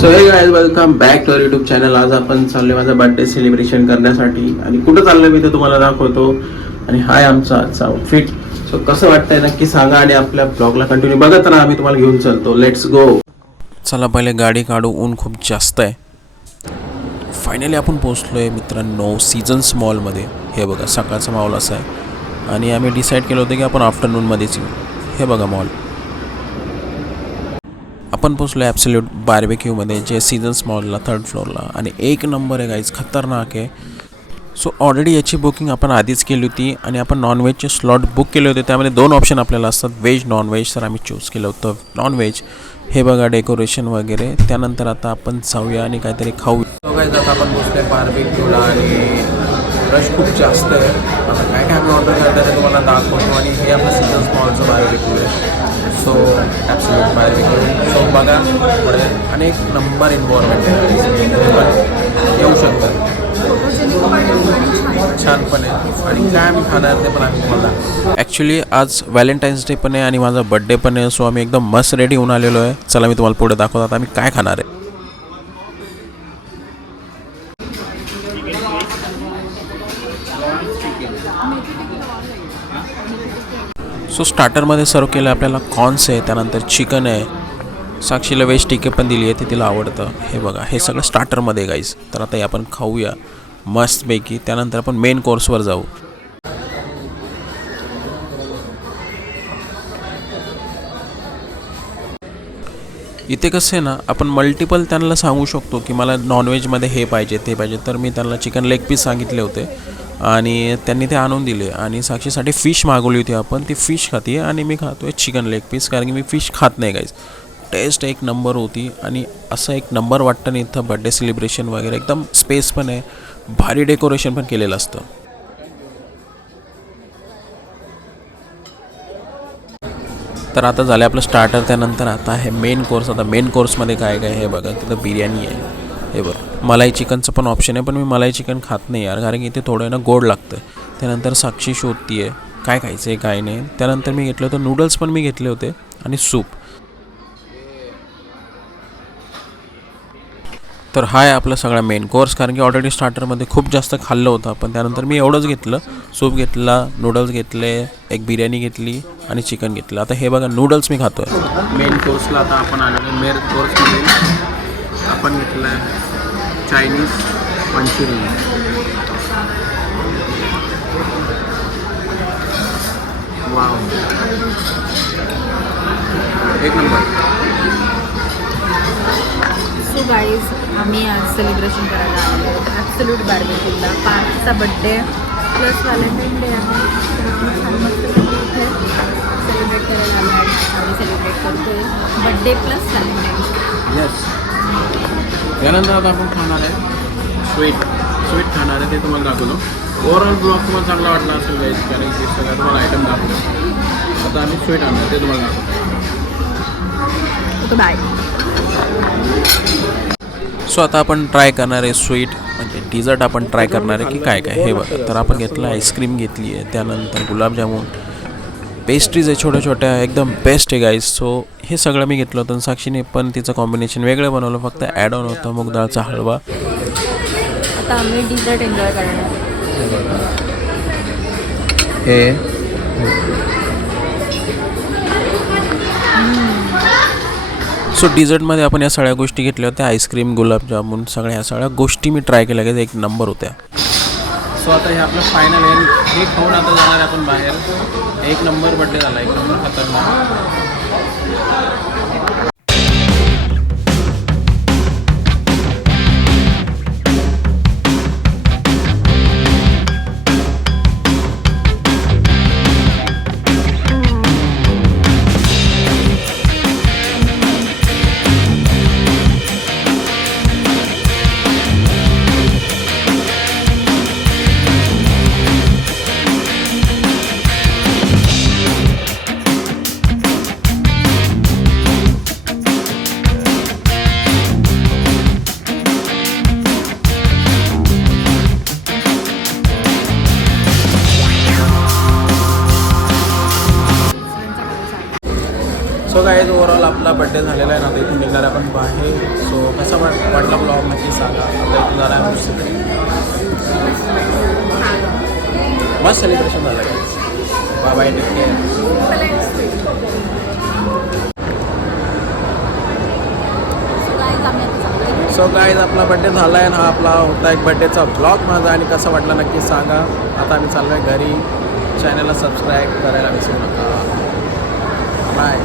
So hey guys, welcome back to YouTube channel. आज आपण चाललोय माझा बर्थडे सेलिब्रेशन करण्यासाठी आणि कुठं चाललोय मी ते तुम्हाला दाखवतो. आणि हाय आमचा आजचा आउटफिट. सो कसं वाटतंय नक्की सांगा आणि आपल्या ब्लॉगला कंटिन्यू बघत राहा. आम्ही तुम्हाला घेऊन चालतो. Let's go. चला पहिले गाडी काढू, ऊन खूप जास्त आहे. फायनली आपण पोहोचलोय मित्रांनो सीझन्स मॉलमध्ये. हे बघा सकाळचा माहोल असा आहे आणि आम्ही डिसाईड केलं होतं की आपण आफ्टरनूनमध्येच येऊ. हे बघा मॉल. आपण पोचलो आहे ॲब्सोल्यूट बार्बेक्यूमध्ये, जे सीझन्स मॉलला 3rd फ्लोअरला. आणि एक नंबर आहे गाईज, खतरनाक आहे. सो ऑलरेडी याची बुकिंग आपण आधीच केली होती आणि आपण नॉनव्हेजचे स्लॉट बुक केले होते. त्यामध्ये 2 ऑप्शन आपल्याला असतात, व्हेज नॉनव्हेज. तर आम्ही चूज केलं होतं नॉनव्हेज. हे बघा डेकोरेशन वगैरे. त्यानंतर आता आपण जाऊया आणि काहीतरी खाऊ. गाईज आता आपण पोचलो आहे बार्बेक्यूला आणि रश खूप जास्त आहे. आता काय काय आम्ही ऑर्डर करतो ते तुम्हाला दाखवतो. आणि हे आपलं सीझन्स मॉलचं बार्बेक्यू आहे. So absolute barbecue. सो बघा पुढे अनेक नंबर इन्व्हॉल्वमेंट आहे. पण येऊ शकतात, छान पण आहे. आणि काय आम्ही खाणार ते पण आम्ही तुम्हाला. ॲक्च्युली आज व्हॅलेंटाईन्स डे पण आहे आणि माझा बड्डे पण आहे. सो आम्ही एकदम मस्त रेडी होऊन आलेलो आहे. चला मी तुम्हाला पुढे दाखवतो आता आम्ही काय खाणार आहे. सो स्टार्टरमध्ये सर्व केलं आपल्याला कॉर्न्स आहे, त्यानंतर चिकन आहे. साक्षीला व्हेज टिक्के पण दिली आहे, ते तिला आवडतं. हे बघा हे सगळं स्टार्टरमध्ये गाईज. तर आता हे आपण खाऊया मस्तपैकी. त्यानंतर आपण मेन कोर्सवर जाऊ. इथे कसं आहे ना, आपण मल्टिपल त्यांना सांगू शकतो की मला नॉनव्हेजमध्ये हे पाहिजे ते पाहिजे. तर मी त्यांना चिकन लेग पीस सांगितले होते आणि त्यांनी ते आणून दिले. आणि साक्षीसाठी फिश मागवली होती आपण, ती फिश खाते आणि मी खातो आहे चिकन लेग पीस, कारण की मी फिश खात नाही गाईज. टेस्ट एक नंबर होती आणि असं एक नंबर वाटतं नाही इथं बड्डे सेलिब्रेशन वगैरे. एकदम स्पेस पण आहे, भारी डेकोरेशन पण केलेलं असतं. तर आता झालं आपलं स्टार्टर. त्यानंतर आता हे मेन कोर्स. आता मेन कोर्समध्ये काय काय हे बघा. तिथं बिर्याणी आहे, हे बघा मलाई चिकनचं पण ऑप्शन आहे. पण मी मलाई चिकन खात नाही यार, कारण की इथे थोडं ना गोड लागतं. त्यानंतर साक्षी शोधती आहे काय खायचं आहे काय नाही. त्यानंतर मी घेतलं होतं नूडल्स, पण मी घेतले होते आणि सूप. तर हा आहे आपला सगळा मेन कोर्स, कारण की ऑलरेडी स्टार्टरमध्ये खूप जास्त खाल्लं होतं आपण. त्यानंतर मी एवढंच घेतलं, सूप घेतला, नूडल्स घेतले, एक बिर्याणी घेतली आणि चिकन घेतलं. आता हे बघा नूडल्स मी खातो आहे. मेन कोर्सला आता आपण आलेलो. मेन कोर्समध्ये आपण घेतलं आहे चायनीज मंचुरियन. वाव, एक नंबर. सो गाईज, आम्ही आज सेलिब्रेशन करायला आलो ॲब्सोल्यूट बार्बेक्यूला. पार्कचा बड्डे प्लस व्हॅलेंटाईन डे आहे. छान मस्त इथे सेलिब्रेट करायला आलो आणि आम्ही सेलिब्रेट करतो आहे बड्डे प्लस व्हॅलेंटाईन. येस. त्यानंतर आता आपण खाणार आहे स्वीट खाणार आहे, ते तुम्हाला दाखवतो. ओव्हरऑल ब्लॉग तुम्हाला चांगला वाटला असेल गाईज, कारण की सगळं तुम्हाला आयटम दाखवतो. आता आम्ही स्वीट आणणार ते तुम्हाला दाखवतो. बाय. सो आता आपण ट्राय करणार आहे स्वीट, म्हणजे डिझर्ट आपण ट्राय करणार आहे की काय काय हे बघा. तर आपण घेतलं आईस्क्रीम घेतली आहे, त्यानंतर गुलाबजामुन, पेस्ट्रीज आहे छोट्या छोट्या, एकदम बेस्ट आहे गाईज. सो हे सगळं मी घेतलं होतं. साक्षीने पण तिचं कॉम्बिनेशन वेगळं बनवलं, फक्त ॲड ऑन होतं मूग डाळचा हलवा. आता आम्ही डिझर्ट एन्जॉय करणार. हे सो डिझर्टमध्ये आपण या सगळ्या गोष्टी घेतल्या होत्या, आईस्क्रीम, गुलाबजामुन, ह्या सगळ्या गोष्टी मी ट्राय केल्या की एक नंबर होत्या. सो आता हे आपलं फायनल आहे. हे खाऊन आता जाणार आपण बाहेर. एक नंबर बड्डे झाला, एक नंबर खतरनाक. गाईज ओव्हरऑल आपला बड्डे झालेला आहे ना, आता इथून निघाला आपण बाहेर. सो कसा वाटला ब्लॉग नक्की सांगा. आता इथून झाला आहे मस्त सेलिब्रेशन झालं guys. Bye bye, take care. So guys आपला बड्डे झाला आहे. हा आपला होता एक बड्डेचा ब्लॉग माझा, आणि कसा वाटला नक्की सांगा. आता आम्ही चाललो आहे घरी. चॅनलला सबस्क्राईब करायला विसरू नका. बाय.